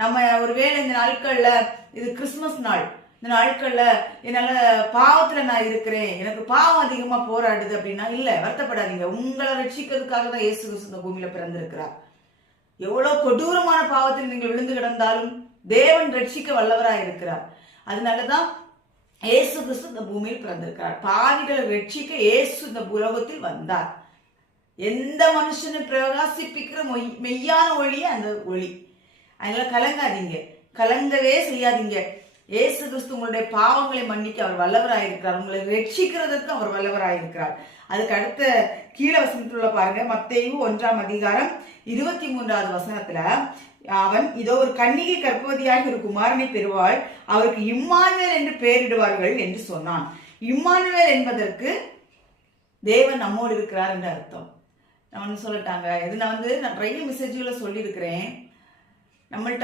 நம்ம ஒருவேளை இந்த நாட்கள்ல இது கிறிஸ்துமஸ் நாள், இந்த நாட்கள்ல என்னால பாவத்துல நான் இருக்கிறேன், எனக்கு பாவம் அதிகமா போராடுது அப்படின்னா இல்ல, வருத்தப்படாதீங்க. உங்களை ரட்சிக்கிறதுக்காக தான் இயேசு கிறிஸ்து இந்த பூமியில பிறந்திருக்கிறார். எவ்வளவு கொடூரமான பாவத்தில் நீங்கள் விழுந்து கிடந்தாலும் தேவன் ரட்சிக்க வல்லவராய் இருக்கிறார். அதனாலதான் இயேசு கிறிஸ்து இந்த பூமியில் பிறந்திருக்கிறார். பாவிகளை ரட்சிக்க இயேசு இந்த உலகத்தில் வந்தார். எந்த மனுஷனும் பிரகாசிப்பிக்கிற மெய்யான ஒளியே அந்த ஒளி. அதனால கலங்காதீங்க, கலங்கவே செய்யாதீங்க. இயேசு கிறிஸ்து உங்களுடைய பாவங்களை மன்னிக்க அவர் வல்லவராயிருக்கிறார். உங்களை ரட்சிக்கிறதுக்கு அவர் வல்லவராயிருக்கிறார். அதுக்கு அடுத்த கீழே வசனத்துல பாருங்க, மத்தேயு 1:23 அவன் இதோ ஒரு கன்னிகை கர்ப்பவதியாக ஒரு குமாரனை பெறுவாள், அவருக்கு இம்மானுவேல் என்று பெயரிடுவார்கள் என்று சொன்னான். இம்மானுவேல் என்பதற்கு தேவன் நம்மோடு இருக்கிறார் என்று அர்த்தம். நான் சொல்லட்டாங்க, இது நான் நிறைய மெசேஜ்களை சொல்லி இருக்கிறேன். நம்மள்ட்ட